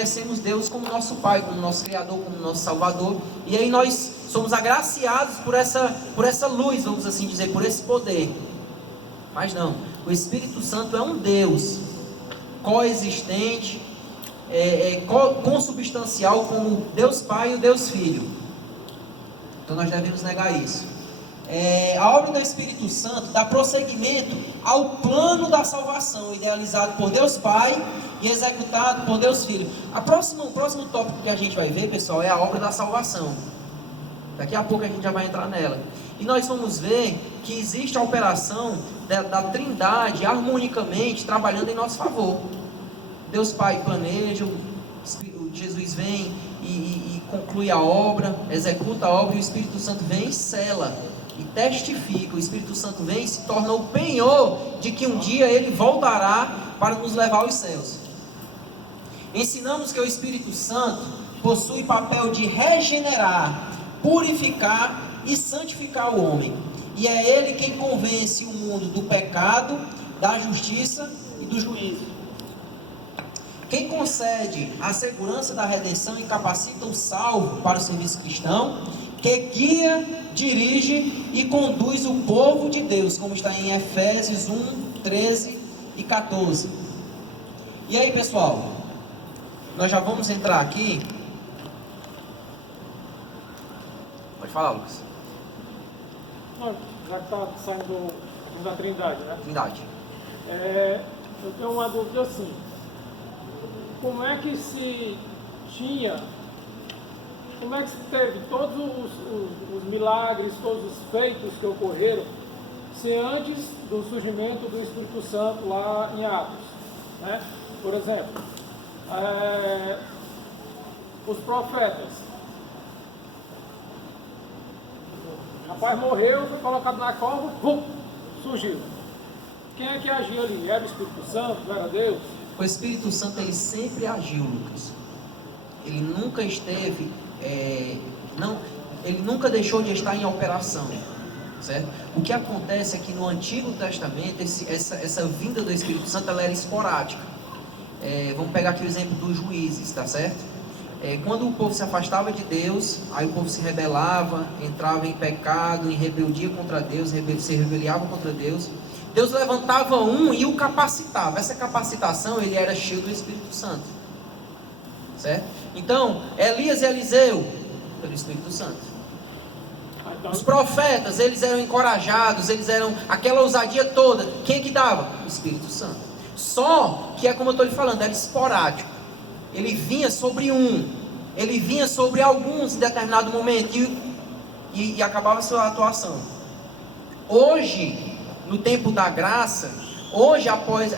conhecemos Deus como nosso Pai, como nosso Criador, como nosso Salvador. E aí nós somos agraciados por essa luz, vamos assim dizer, por esse poder. Mas não, o Espírito Santo é um Deus coexistente, consubstancial com o Deus Pai e o Deus Filho. Então nós devemos negar isso. A obra do Espírito Santo dá prosseguimento ao plano da salvação, idealizado por Deus Pai e executado por Deus Filho. O próximo tópico que a gente vai ver, pessoal, é a obra da salvação. Daqui a pouco a gente já vai entrar nela. E nós vamos ver que existe a operação da Trindade harmonicamente trabalhando em nosso favor. Deus Pai planeja, Jesus vem e conclui a obra, executa a obra, e o Espírito Santo vem e sela e testifica. O Espírito Santo vem e se torna o penhor de que um dia ele voltará para nos levar aos céus. Ensinamos que o Espírito Santo possui papel de regenerar, purificar e santificar o homem, e é ele quem convence o mundo do pecado, da justiça e do juízo. Quem concede a segurança da redenção e capacita o salvo para o serviço cristão, que guia, dirige e conduz o povo de Deus, como está em Efésios 1, 13 e 14. E aí, pessoal, nós já vamos entrar aqui. Pode falar, Lucas. Já que está saindo da Trindade, né? Trindade. Eu tenho uma dúvida assim. Como é que se teve todos os milagres, todos os feitos que ocorreram, se antes do surgimento do Espírito Santo lá em Atos, né? Por exemplo, os profetas. O rapaz morreu, foi colocado na cova, surgiu. Quem é que agia ali? Era o Espírito Santo? Era Deus? O Espírito Santo, ele sempre agiu, Lucas. Ele nunca esteve, ele nunca deixou de estar em operação, certo? O que acontece é que no Antigo Testamento, essa vinda do Espírito Santo, ela era esporádica. Vamos pegar aqui o exemplo dos juízes, tá certo? Quando o povo se afastava de Deus, aí o povo se rebelava, entrava em pecado, em rebeldia contra Deus, se rebeliava contra Deus. Deus levantava um e o capacitava. Essa capacitação, ele era cheio do Espírito Santo, certo? Então, Elias e Eliseu, pelo Espírito Santo. Os profetas, eles eram encorajados, eles eram aquela ousadia toda. Quem é que dava? O Espírito Santo. Só que como eu estou lhe falando, era esporádico. Ele vinha sobre ele vinha sobre alguns em determinado momento e acabava a sua atuação. Hoje, no tempo da graça, hoje após,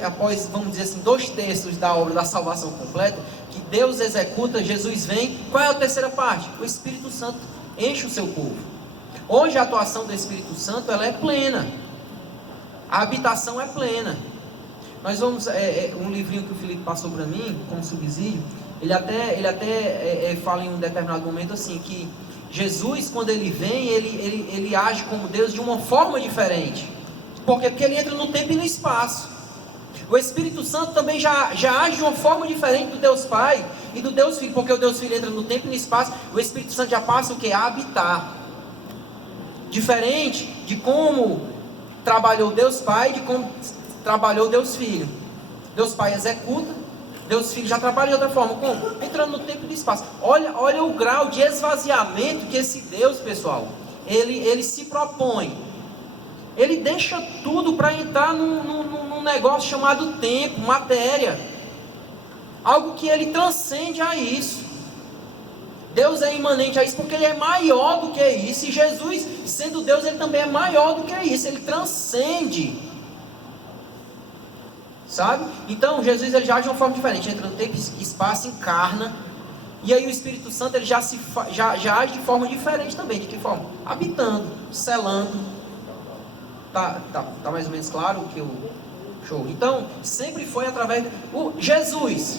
vamos dizer assim, 2/3 da obra da salvação completa, que Deus executa, Jesus vem, qual é a terceira parte? O Espírito Santo enche o seu povo. Hoje a atuação do Espírito Santo, ela é plena, a habitação é plena. Nós vamos, um livrinho que o Felipe passou para mim, como subsídio, ele até fala em um determinado momento assim, que Jesus, quando ele vem, ele age como Deus de uma forma diferente. Por quê? Porque ele entra no tempo e no espaço. O Espírito Santo também já age de uma forma diferente do Deus Pai e do Deus Filho, porque o Deus Filho entra no tempo e no espaço, o Espírito Santo já passa o que? A habitar. Diferente de como trabalhou Deus Pai e de como trabalhou Deus Filho. Deus Pai executa, Deus Filho já trabalha de outra forma. Como? Entrando no tempo e no espaço. Olha o grau de esvaziamento que esse Deus, pessoal, ele se propõe. Ele deixa tudo para entrar num negócio chamado tempo, matéria. Algo que ele transcende a isso. Deus é imanente a isso porque ele é maior do que isso. E Jesus, sendo Deus, ele também é maior do que isso. Ele transcende. Sabe? Então Jesus, ele já age de uma forma diferente. Entra no tempo e espaço, encarna. E aí o Espírito Santo, ele já age de forma diferente também. De que forma? Habitando, selando. Tá mais ou menos claro o que eu... Show. Então, sempre foi através... Jesus,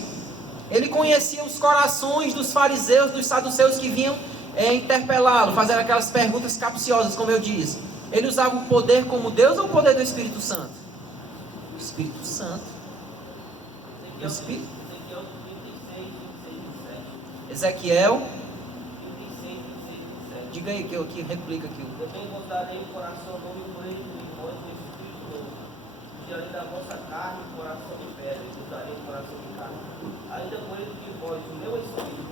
ele conhecia os corações dos fariseus, dos saduceus que vinham interpelá-lo, fazer aquelas perguntas capciosas, como eu disse. Ele usava o poder como Deus ou o poder do Espírito Santo? O Espírito Santo. O Espírito... Ezequiel. Diga aí que eu aqui replica aqui. Também vos darei o coração novo e porei em vós o espírito novo. Tirarei da vossa carne o coração de pedra e vos darei o coração de carne. Ainda porei em vós o meu espírito.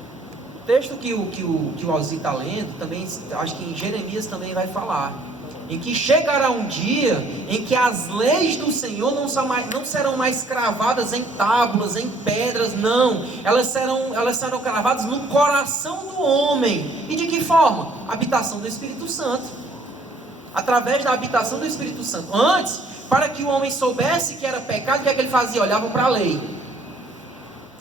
O texto que o Alzir está lendo, também, acho que em Jeremias também vai falar, em que chegará um dia em que as leis do Senhor não serão mais cravadas em tábuas, em pedras, não, elas serão cravadas no coração do homem. E de que forma? Habitação do Espírito Santo, através da habitação do Espírito Santo. Antes, para que o homem soubesse que era pecado, o que é que ele fazia? Olhava para a lei.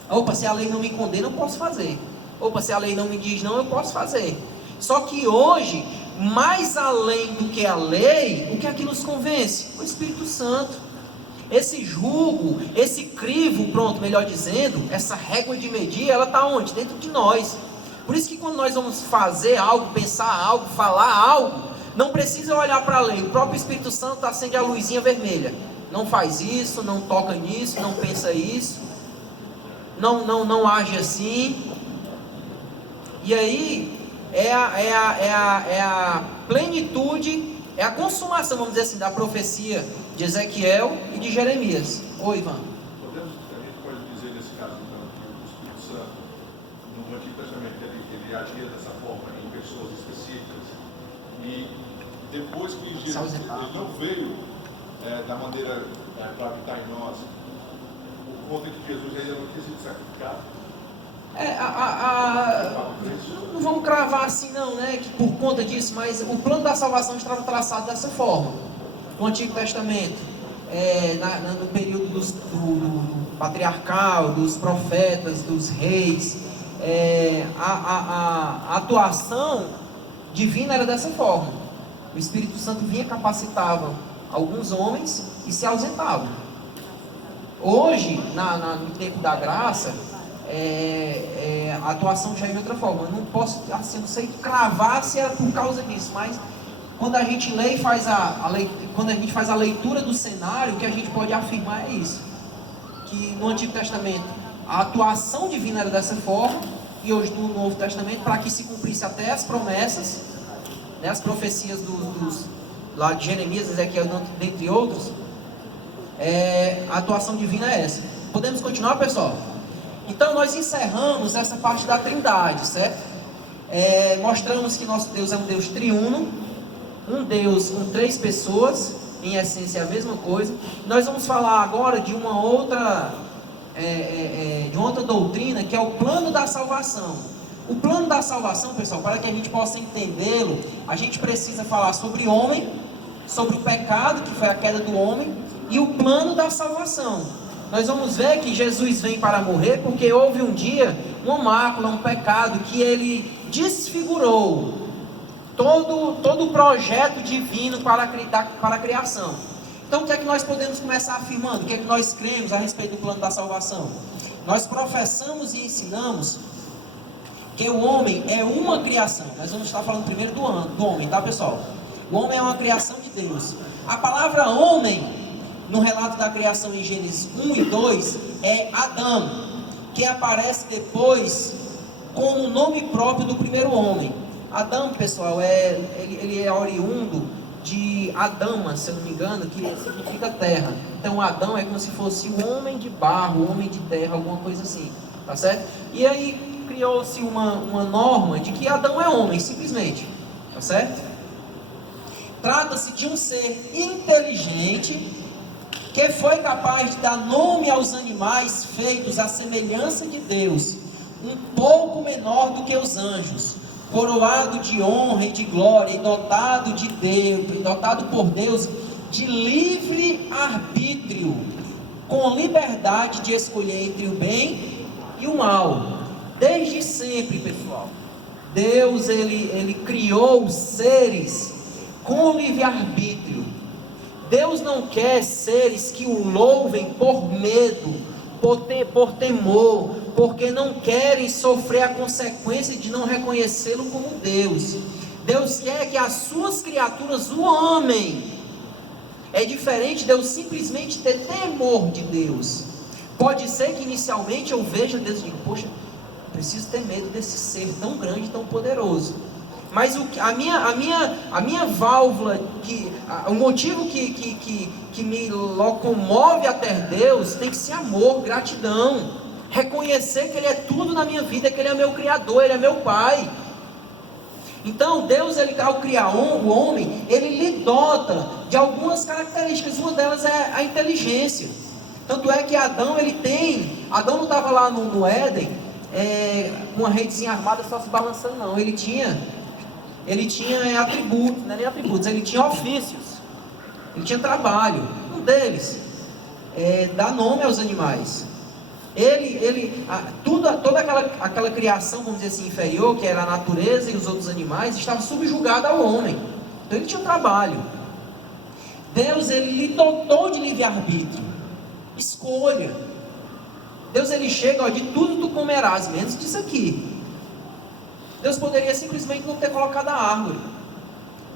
Opa, se a lei não me condena, eu posso fazer. Opa, se a lei não me diz não, eu posso fazer. Só que hoje, mais além do que a lei, o que é que nos convence? O Espírito Santo. Esse jugo, esse crivo, pronto, melhor dizendo, essa régua de medir, ela está onde? Dentro de nós. Por isso que quando nós vamos fazer algo, pensar algo, falar algo, não precisa olhar para a lei. O próprio Espírito Santo acende a luzinha vermelha. Não faz isso, não toca nisso, não pensa isso, não age assim. E aí é a plenitude, é a consumação, vamos dizer assim, da profecia de Ezequiel e de Jeremias. Oi, Ivan. A gente pode dizer nesse caso, então, que o Espírito Santo, no Antigo Testamento, ele agia dessa forma em pessoas específicas, e depois que Jesus ele não veio da maneira para habitar em nós, por conta que Jesus ainda não tinha sido sacrificado. Não vamos cravar assim não, né, que por conta disso, mas o plano da salvação estava traçado dessa forma. No Antigo Testamento, no período do patriarcal, dos profetas, dos reis, a atuação divina era dessa forma. O Espírito Santo vinha, capacitava alguns homens e se ausentava. Hoje, no tempo da graça, a atuação já é de outra forma. Eu não posso, assim, não sei cravar se é por causa disso, mas quando a gente lê e quando a gente faz a leitura do cenário, o que a gente pode afirmar é isso, que no Antigo Testamento a atuação divina era dessa forma, e hoje no Novo Testamento, para que se cumprisse até as promessas, né, as profecias lá de Jeremias, Ezequiel, dentre outros, a atuação divina é essa. Podemos continuar, pessoal? Então nós encerramos essa parte da Trindade, certo? Mostramos que nosso Deus é um Deus triuno, um Deus com 3 pessoas, em essência é a mesma coisa. Nós vamos falar agora de uma outra doutrina, que é o plano da salvação. O plano da salvação, pessoal, para que a gente possa entendê-lo, a gente precisa falar sobre o homem, sobre o pecado, que foi a queda do homem, e o plano da salvação. Nós vamos ver que Jesus vem para morrer porque houve um dia uma mácula, um pecado, que ele desfigurou todo o projeto divino para a criação. Então o que é que nós podemos começar afirmando? O que é que nós cremos a respeito do plano da salvação? Nós professamos e ensinamos que o homem é uma criação. Nós vamos estar falando primeiro do homem, tá, pessoal? O homem é uma criação de Deus. A palavra homem, no relato da criação em Gênesis 1 e 2, é Adão, que aparece depois como o nome próprio do primeiro homem. Adão, pessoal, ele é oriundo de Adama, se eu não me engano, que significa terra. Então Adão é como se fosse o homem de barro, o homem de terra, alguma coisa assim, tá certo? E aí criou-se uma norma de que Adão é homem, simplesmente, tá certo? Trata-se de um ser inteligente, que foi capaz de dar nome aos animais feitos à semelhança de Deus, um pouco menor do que os anjos, coroado de honra e de glória, e dotado por Deus de livre arbítrio, com liberdade de escolher entre o bem e o mal. Desde sempre, pessoal, Deus ele criou os seres com livre arbítrio. Deus não quer seres que o louvem por medo, por temor, porque não querem sofrer a consequência de não reconhecê-lo como Deus. Deus quer que as suas criaturas o amem. É diferente de eu simplesmente ter temor de Deus. Pode ser que inicialmente eu veja Deus e diga, poxa, Preciso ter medo desse ser tão grande e tão poderoso. Mas a minha válvula, o motivo que me locomove até Deus tem que ser amor, gratidão. Reconhecer que Ele é tudo na minha vida, que Ele é meu Criador, Ele é meu Pai. Então Deus, Ele, ao criar o homem, Ele lhe dota de algumas características. Uma delas é a inteligência. Tanto é que Adão não estava lá no Éden, com uma redezinha armada só se balançando, não. Ele tinha atributos, não é nem atributos, ele tinha ofícios, ele tinha trabalho. Um deles dar nome aos animais. Toda aquela criação, vamos dizer assim, inferior, que era a natureza e os outros animais, estava subjugada ao homem. Então ele tinha trabalho. Deus, Ele lhe dotou de livre-arbítrio, escolha. Deus, Ele chega, de tudo tu comerás, menos disso aqui. Deus poderia simplesmente não ter colocado a árvore.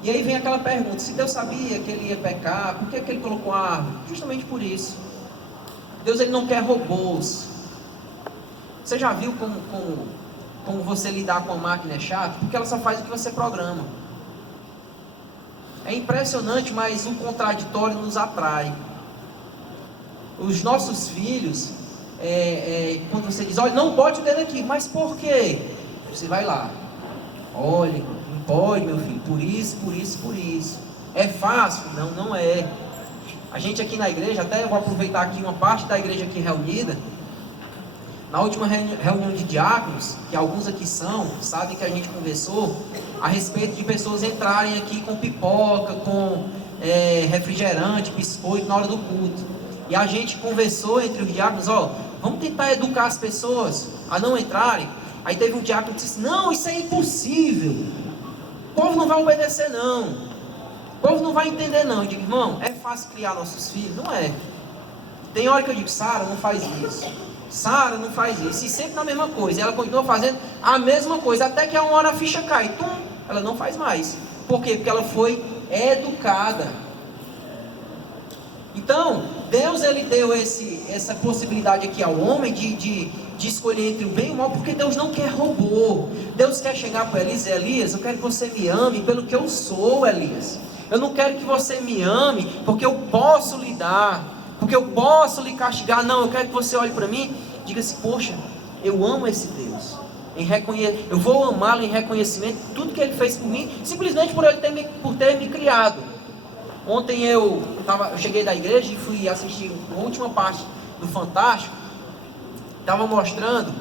E aí vem aquela pergunta: se Deus sabia que ele ia pecar, por que Ele colocou a árvore? Justamente por isso. Deus, Ele não quer robôs. Você já viu como você lidar com a máquina é chato? Porque ela só faz o que você programa. É impressionante, mas o contraditório nos atrai. Os nossos filhos, quando você diz: olha, não bote o dedo aqui, mas por quê? Você vai lá, olha, não pode, meu filho, por isso, por isso, por isso. É fácil? Não, não é. A gente aqui na igreja, até eu vou aproveitar aqui uma parte da igreja aqui reunida, na última reunião de diáconos, que alguns aqui sabem que a gente conversou a respeito de pessoas entrarem aqui com pipoca, com refrigerante, biscoito na hora do culto. E a gente conversou entre os diáconos: vamos tentar educar as pessoas a não entrarem. Aí teve um diácono que disse: não, isso é impossível, o povo não vai obedecer não, o povo não vai entender não. Eu digo: irmão, é fácil criar nossos filhos? Não é. Tem hora que eu digo: Sara, não faz isso, Sara, não faz isso, e sempre na mesma coisa. E ela continua fazendo a mesma coisa, até que a uma hora a ficha cai, ela não faz mais. Por quê? Porque ela foi educada. Então Deus, Ele deu essa possibilidade aqui ao homem de escolher entre o bem e o mal, porque Deus não quer robô. Deus quer chegar para Elias: Elias, eu quero que você me ame pelo que eu sou, Elias. Eu não quero que você me ame porque eu posso lhe dar, porque eu posso lhe castigar. Não, eu quero que você olhe para mim e diga assim: poxa, eu amo esse Deus. Eu vou amá-lo em reconhecimento de tudo que Ele fez por mim, simplesmente por ter me criado. Ontem eu cheguei da igreja e fui assistir a última parte do Fantástico. Estava mostrando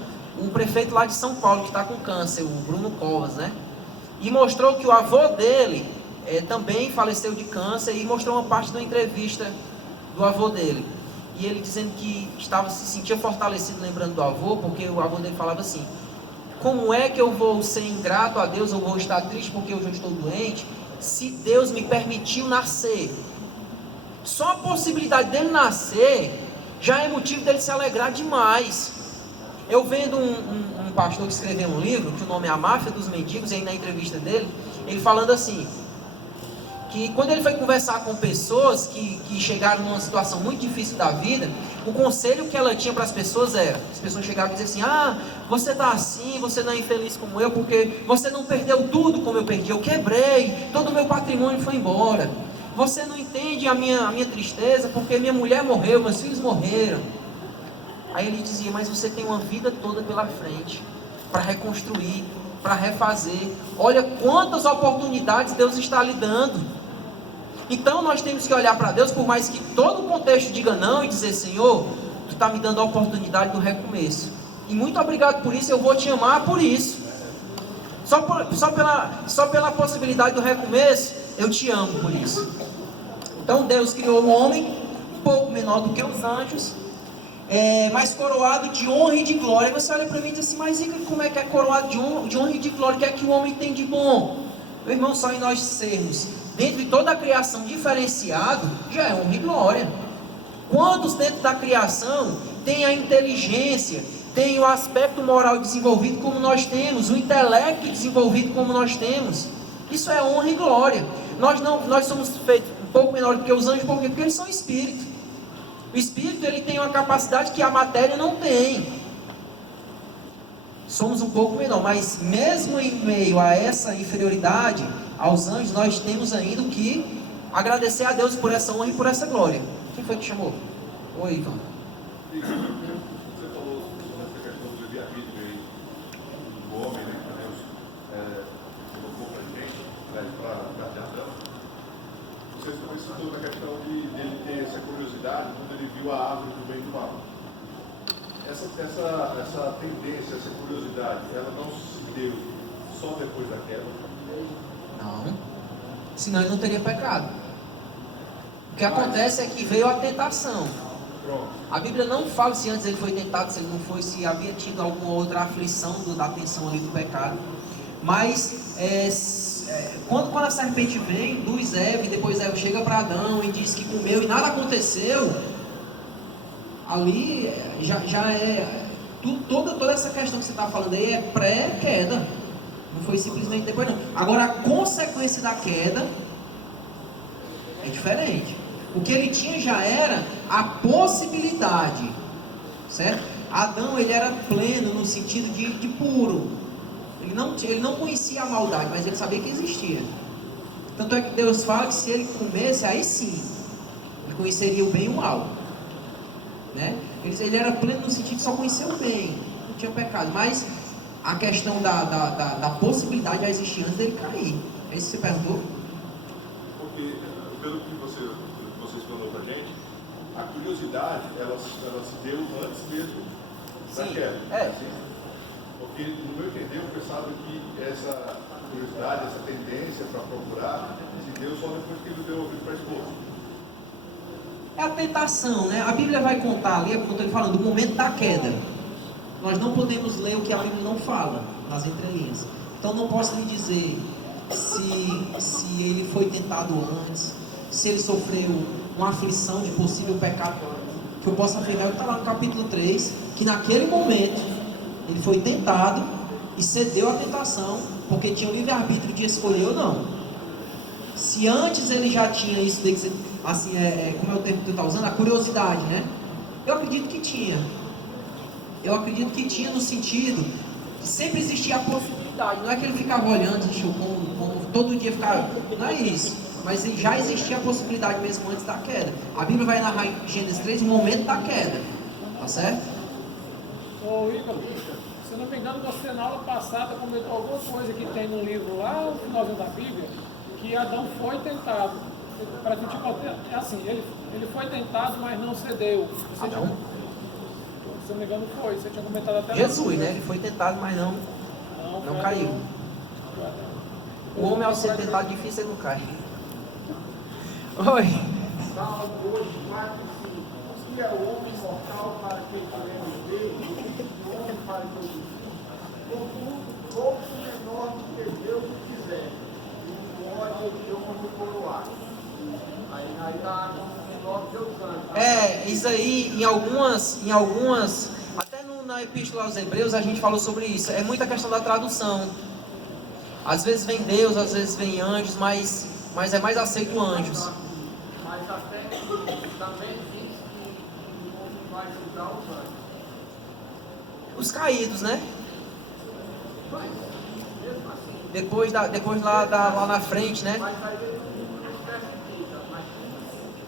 um prefeito lá de São Paulo que está com câncer, o Bruno Covas, né? E mostrou que o avô dele também faleceu de câncer, e mostrou uma parte da entrevista do avô dele. E ele dizendo que se sentia fortalecido lembrando do avô, porque o avô dele falava assim: como é que eu vou ser ingrato a Deus, eu vou estar triste porque eu já estou doente, se Deus me permitiu nascer? Só a possibilidade dele nascer já é motivo dele se alegrar demais. Eu vendo um pastor que escreveu um livro, que o nome é A Máfia dos Mendigos, e aí na entrevista dele, ele falando assim, que quando ele foi conversar com pessoas que chegaram numa situação muito difícil da vida, o conselho que ela tinha para as pessoas era: as pessoas chegavam e diziam assim: você está assim, você não é infeliz como eu, porque você não perdeu tudo como eu perdi, eu quebrei, todo o meu patrimônio foi embora. Você não entende a minha tristeza, porque minha mulher morreu, meus filhos morreram. Aí ele dizia: mas você tem uma vida toda pela frente, para reconstruir, para refazer. Olha quantas oportunidades Deus está lhe dando. Então nós temos que olhar para Deus, por mais que todo o contexto diga não, e dizer: Senhor, Tu está me dando a oportunidade do recomeço, e muito obrigado por isso, eu vou te amar por isso. Só pela possibilidade do recomeço, eu te amo por isso. Então Deus criou o homem um pouco menor do que os anjos, mas coroado de honra e de glória. E você olha para mim e diz assim: mas Ica, como é que é coroado de honra e de glória? O que é que o homem tem de bom? Meu irmão, só em nós sermos, dentro de toda a criação, diferenciado, já é honra e glória. Quantos dentro da criação tem a inteligência, tem o aspecto moral desenvolvido como nós temos, o intelecto desenvolvido como nós temos? Isso é honra e glória. Nós somos feitos um pouco menor do que os anjos, por quê? Porque eles são espírito. O espírito, ele tem uma capacidade que a matéria não tem. somos um pouco menor, mas mesmo em meio a essa inferioridade aos anjos, nós temos ainda que agradecer a Deus por essa honra e por essa glória. Quem foi que chamou? Oi, Ivan. Você falou sobre essa questão do livre-arbítrio aí, do homem, né, que Deus colocou para a gente, para Adão. Você também citou na questão dele ter essa curiosidade quando ele viu a árvore do bem e do mal. Essa tendência, essa curiosidade, ela não se deu só depois da queda? Não. Senão ele não teria pecado. O que acontece é que veio a tentação. A Bíblia não fala se antes ele foi tentado, se ele não foi, se havia tido alguma outra aflição da tensão ali do pecado. Mas quando a serpente vem, induz Eva, e depois Eva chega para Adão e diz que comeu e nada aconteceu, ali já é toda essa questão que você está falando aí é pré-queda. Não foi simplesmente depois não. Agora a consequência da queda é diferente. O que ele tinha já era a possibilidade, certo? Adão, ele era pleno no sentido de puro. Ele não conhecia a maldade, mas ele sabia que existia. Tanto é que Deus fala que se ele comesse, aí sim, ele conheceria o bem e o mal, né? Ele era pleno no sentido de só conhecer o bem, não tinha pecado. Mas a questão da possibilidade já existia antes dele cair. É isso que você perguntou? Porque, pelo que você explanou para a gente, a curiosidade, ela se deu antes mesmo da queda. Assim? Porque, no meu entender, eu pensava que essa curiosidade, essa tendência para procurar, se deu só depois que ele deu ouvido para a esposa. É a tentação, né? A Bíblia vai contar ali, como eu estou falando, do momento da queda. Nós não podemos ler o que a Bíblia não fala, nas entrelinhas. Então não posso lhe dizer se ele foi tentado antes, se ele sofreu uma aflição de possível pecado. Que eu posso afirmar, está lá no capítulo 3, que naquele momento ele foi tentado e cedeu à tentação, porque tinha o livre-arbítrio de escolher ou não. Se antes ele já tinha isso, assim, como é o termo que tu está usando, a curiosidade, né? Eu acredito que tinha. Eu acredito que tinha no sentido que sempre existia a possibilidade. Não é que ele ficava olhando, como todo dia ficava. Não é isso. Mas já existia a possibilidade mesmo antes da queda. A Bíblia vai narrar em Gênesis 3 o momento da queda. Tá certo? Ô Igor, se eu não me engano, você na aula passada comentou alguma coisa que tem no livro lá no finalzinho da Bíblia, que Adão foi tentado. Para gente, é assim, ele foi tentado, mas não cedeu. Se eu não me engano foi, você tinha comentado até Jesus, né? Ele foi tentado, mas não caiu. O homem ao ser tentado difícil, ele não cai. Oi. Salmo 2, 4 e 5. O que é o homem mortal para quem queremos Deus? O homem para Deus? Contudo, pouco menor do que Deus quiser. E o ódio de homem coroado. Aí está menor que os anjos. Isso aí, em algumas, até na Epístola aos Hebreus a gente falou sobre isso. É muita questão da tradução. Às vezes vem Deus, às vezes vem anjos, mas é mais aceito anjos. Mas até também diz que o homem vai ajudar os anjos. Os caídos, né? Mas, mesmo assim. Depois lá na frente, né? Mas aí ele não especifica, mas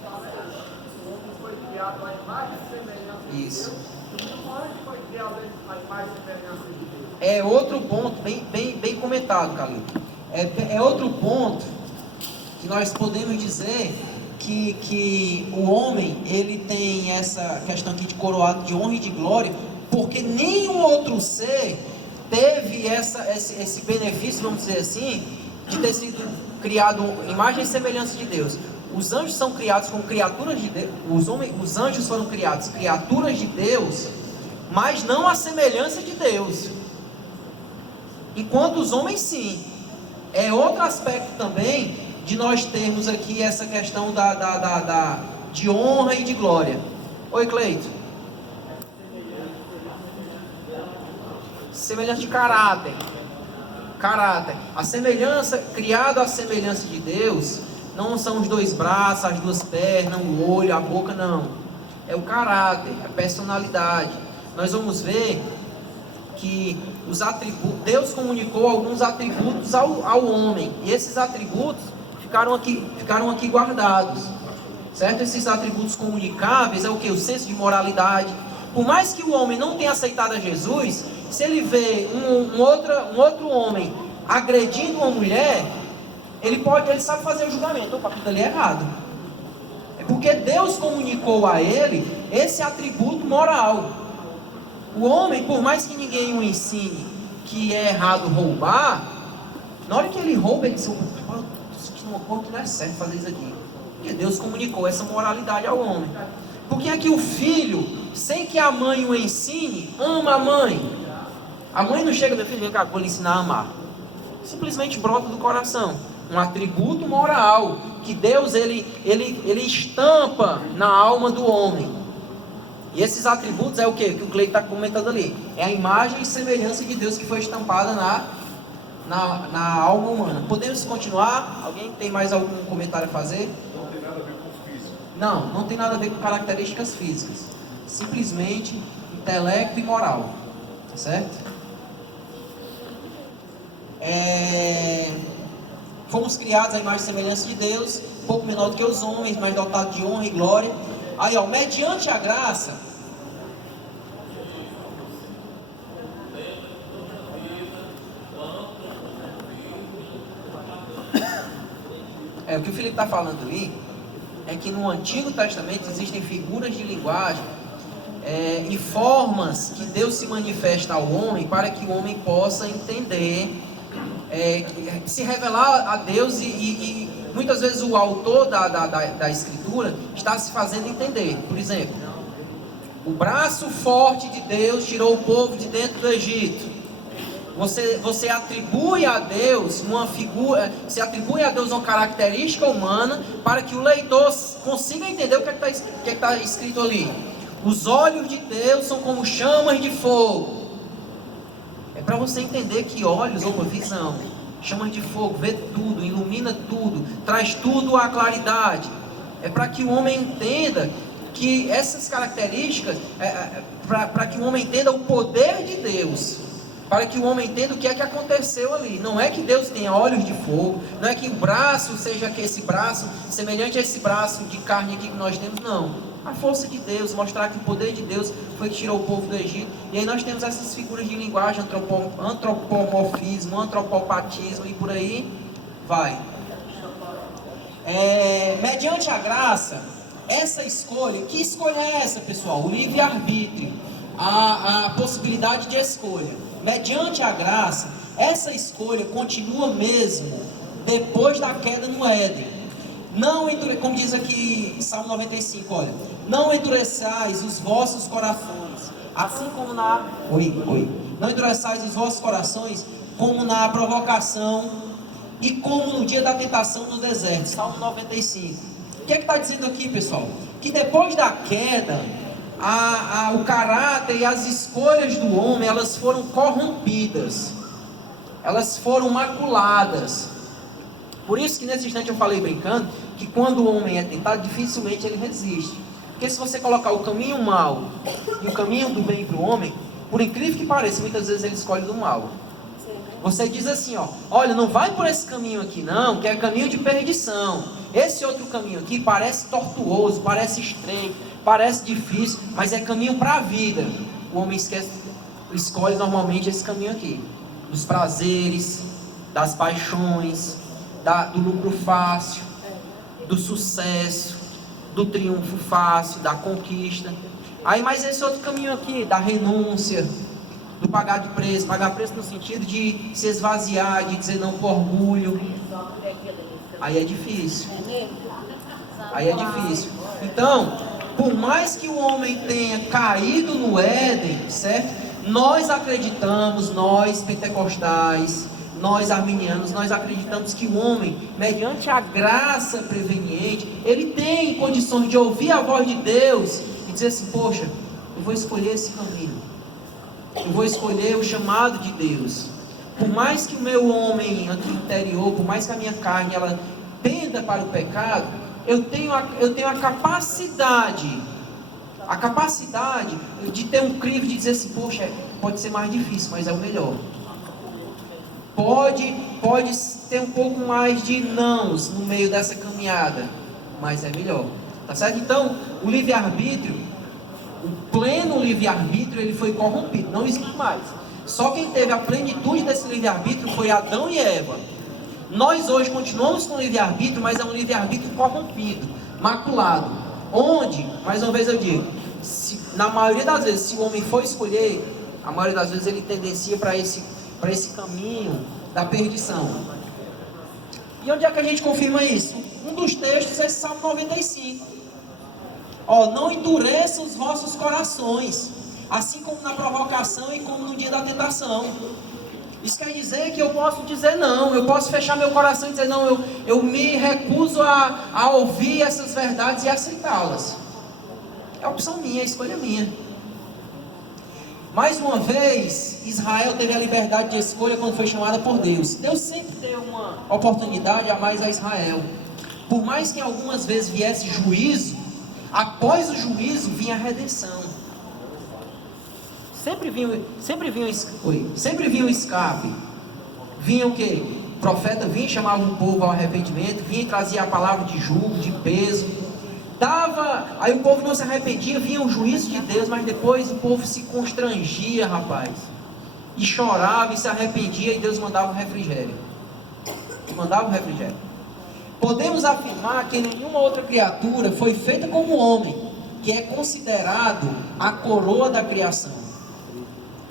fala aí. O homem foi criado à imagem e semelhança de Isso. Deus. E o anjo foi criado à imagem e semelhança de Deus. É outro ponto, bem comentado, Calito. É outro ponto que nós podemos dizer que o homem, ele tem essa questão aqui de coroado de honra e de glória, porque nenhum outro ser teve esse benefício, vamos dizer assim, de ter sido criado imagem e semelhança de Deus. Os anjos são criados como criaturas de Deus, os anjos foram criados criaturas de Deus, mas não a semelhança de Deus. Enquanto os homens sim. É outro aspecto também de nós termos aqui essa questão de honra e de glória. Oi, Cleito. Semelhança de caráter. A semelhança, criado à semelhança de Deus, não são os dois braços, as duas pernas, o olho, a boca, não. É o caráter, a personalidade. Nós vamos ver que os atributos, Deus comunicou alguns atributos ao homem, e esses atributos ficaram aqui guardados, certo? Esses atributos comunicáveis é o que? O senso de moralidade. Por mais que o homem não tenha aceitado a Jesus, se ele vê um outro homem agredindo uma mulher, ele sabe fazer o julgamento. Opa, aquilo ali é errado. É porque Deus comunicou a ele esse atributo moral. O homem, por mais que ninguém o ensine que é errado roubar, na hora que ele rouba, ele diz: que não é certo fazer isso aqui. Porque Deus comunicou essa moralidade ao homem. Porque é que o filho, sem que a mãe o ensine, ama a mãe. A mãe não chega: meu filho, vem cá, vou lhe ensinar a amar. Simplesmente brota do coração. Um atributo moral que Deus ele estampa na alma do homem. E esses atributos é o que o Cleiton está comentando ali. É a imagem e semelhança de Deus que foi estampada na alma humana. Podemos continuar? Alguém tem mais algum comentário a fazer? Não tem nada a ver com físico. Não tem nada a ver com características físicas. Simplesmente intelecto e moral. Tá certo? Fomos criados à imagem e semelhança de Deus, pouco menor do que os homens, mas dotado de honra e glória. Aí, ó, mediante a graça, o que o Felipe está falando ali é que no Antigo Testamento existem figuras de linguagem e formas que Deus se manifesta ao homem para que o homem possa entender, se revelar a Deus e muitas vezes o autor da escritura está se fazendo entender. Por exemplo, o braço forte de Deus tirou o povo de dentro do Egito. Você atribui a Deus uma figura, se atribui a Deus uma característica humana para que o leitor consiga entender o que está escrito ali. Os olhos de Deus são como chamas de fogo. É para você entender que olhos, ou uma visão, chamas de fogo, vê tudo, ilumina tudo, traz tudo à claridade. É para que o homem entenda que essas características, para que o homem entenda o poder de Deus, para que o homem entenda o que é que aconteceu ali. Não é que Deus tenha olhos de fogo, não é que o braço seja esse braço, semelhante a esse braço de carne aqui que nós temos, não. A força de Deus, mostrar que o poder de Deus foi que tirou o povo do Egito. E aí nós temos essas figuras de linguagem, antropomorfismo, antropopatismo e por aí vai. Mediante a graça, essa escolha, que escolha é essa, pessoal? O livre-arbítrio, a possibilidade de escolha. Mediante a graça, essa escolha continua mesmo depois da queda no Éden. Não, como diz aqui Salmo 95, olha: não endureçais os vossos corações, assim como não endureçais os vossos corações, como na provocação e como no dia da tentação no deserto. Salmo 95. O que é que está dizendo aqui, pessoal? Que depois da queda, o caráter e as escolhas do homem, elas foram corrompidas, elas foram maculadas. Por isso que nesse instante eu falei brincando, que quando o homem é tentado, dificilmente ele resiste. Porque se você colocar o caminho mal e o caminho do bem para o homem, por incrível que pareça, muitas vezes ele escolhe do mal. Você diz assim, ó: olha, não vai por esse caminho aqui não, que é caminho de perdição. Esse outro caminho aqui parece tortuoso, parece estreito, parece difícil, mas é caminho para a vida. O homem escolhe normalmente esse caminho aqui, dos prazeres, das paixões, do lucro fácil, do sucesso, do triunfo fácil, da conquista. Aí, mas esse outro caminho aqui, da renúncia, do pagar preço no sentido de se esvaziar, de dizer não com orgulho, aí é difícil. Então, por mais que o homem tenha caído no Éden, certo? Nós acreditamos, nós pentecostais, nós arminianos, nós acreditamos que o homem, mediante a graça preveniente, ele tem condições de ouvir a voz de Deus e dizer assim: poxa, eu vou escolher esse caminho, eu vou escolher o chamado de Deus. Por mais que o meu homem aqui interior, por mais que a minha carne ela tenda para o pecado, eu tenho a capacidade de ter um crivo de dizer assim: poxa, pode ser mais difícil, mas é o melhor. Pode ter um pouco mais de nãos no meio dessa caminhada, mas é melhor, tá certo? Então, o livre-arbítrio, o pleno livre-arbítrio, ele foi corrompido, não existe mais. Só quem teve a plenitude desse livre-arbítrio foi Adão e Eva. Nós hoje continuamos com o livre-arbítrio, mas é um livre-arbítrio corrompido, maculado. Onde, mais uma vez eu digo, na maioria das vezes, se o homem for escolher, a maioria das vezes ele tendencia para esse caminho da perdição. E onde é que a gente confirma isso? Um dos textos é Salmo 95. Não endureça os vossos corações, assim como na provocação e como no dia da tentação. Isso quer dizer que eu posso dizer não, eu posso fechar meu coração e dizer não, eu me recuso a ouvir essas verdades e aceitá-las. É opção minha, é escolha minha. Mais uma vez, Israel teve a liberdade de escolha quando foi chamada por Deus. Deus sempre deu uma oportunidade a mais a Israel. Por mais que algumas vezes viesse juízo, após o juízo vinha a redenção. Sempre vinha o escape. Vinha o quê? O profeta vinha e chamava o povo ao arrependimento, vinha e trazia a palavra de julgo, de peso. Aí o povo não se arrependia, vinha o juízo de Deus, mas depois o povo se constrangia, rapaz. E chorava e se arrependia e Deus mandava o refrigério. Podemos afirmar que nenhuma outra criatura foi feita como homem, que é considerado a coroa da criação.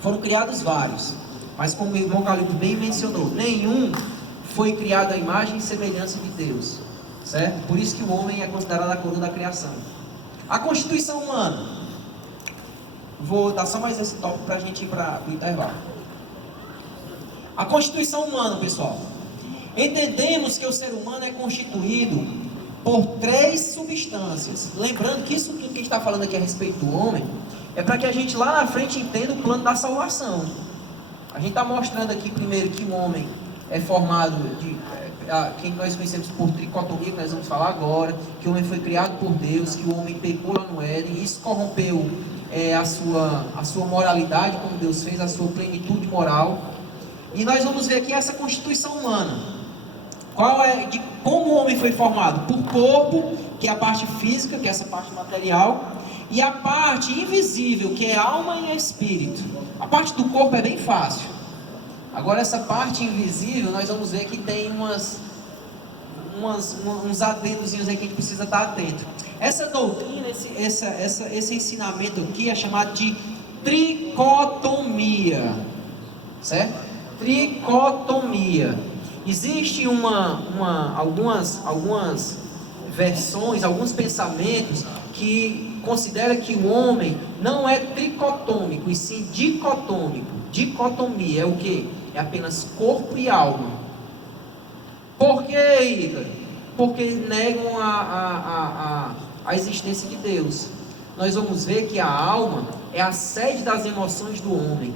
Foram criados vários, mas como o irmão Calil bem mencionou, nenhum foi criado à imagem e semelhança de Deus, certo? Por isso que o homem é considerado a coroa da criação. A constituição humana, vou dar só mais esse tópico para a gente ir para o intervalo. A constituição humana, pessoal, entendemos que o ser humano é constituído por 3 substâncias. Lembrando que isso tudo que a gente está falando aqui a respeito do homem é para que a gente lá na frente entenda o plano da salvação. A gente está mostrando aqui primeiro que o homem é formado de quem nós conhecemos por tricotomia, que nós vamos falar agora, que o homem foi criado por Deus, que o homem pecou lá no Éden, e isso corrompeu a sua moralidade, como Deus fez, a sua plenitude moral. E nós vamos ver aqui essa constituição humana. De como o homem foi formado? Por corpo, que é a parte física, que é essa parte material, e a parte invisível, que é alma e espírito. A parte do corpo é bem fácil. Agora essa parte invisível, nós vamos ver que tem uns adendozinhos aí que a gente precisa estar atento. Essa doutrina, esse ensinamento aqui é chamado de tricotomia, certo? Tricotomia. Existe algumas versões, alguns pensamentos que considera que o homem não é tricotômico, e sim dicotômico. Dicotomia é o que? É apenas corpo e alma. Por que, Igor? Porque negam a existência de Deus. Nós vamos ver que a alma é a sede das emoções do homem.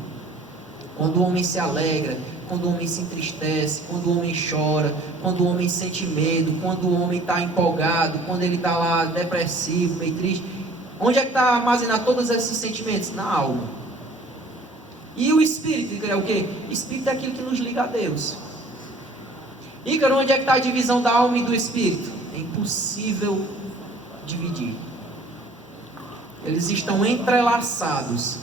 Quando o homem se alegra, quando o homem se entristece, quando o homem chora, quando o homem sente medo, quando o homem está empolgado, quando ele está lá depressivo, meio triste. Onde é que está armazenado todos esses sentimentos? Na alma. E o espírito é o quê? O espírito é aquilo que nos liga a Deus. Ícaro, onde é que está a divisão da alma e do espírito? É impossível dividir. Eles estão entrelaçados.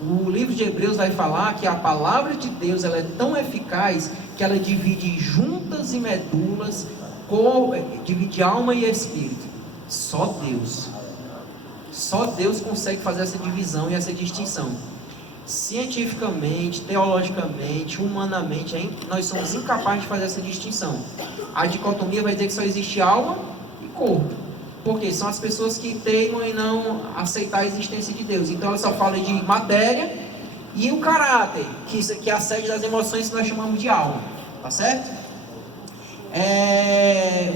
O livro de Hebreus vai falar que a palavra de Deus ela é tão eficaz que ela divide juntas e medulas, divide alma e espírito. Só Deus consegue fazer essa divisão e essa distinção. Cientificamente, teologicamente, humanamente, nós somos incapazes de fazer essa distinção. A dicotomia vai dizer que só existe alma e corpo. Porque são as pessoas que teimam em não aceitar a existência de Deus. Então ela só fala de matéria e o caráter, que é a sede das emoções que nós chamamos de alma. Tá certo?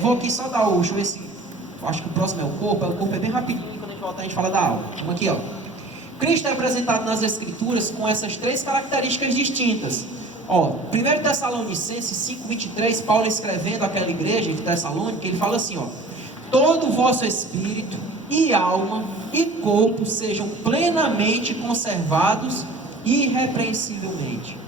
Vou aqui só dar deixa eu ver se... Acho que o próximo é o corpo. O corpo é bem rapidinho, quando a gente voltar a gente fala da alma. Vamos aqui, ó. Cristo é apresentado nas Escrituras com essas 3 características distintas. 1 Tessalonicenses 5:23, Paulo escrevendo àquela igreja de Tessalônica, ele fala assim, todo o vosso espírito e alma e corpo sejam plenamente conservados irrepreensivelmente.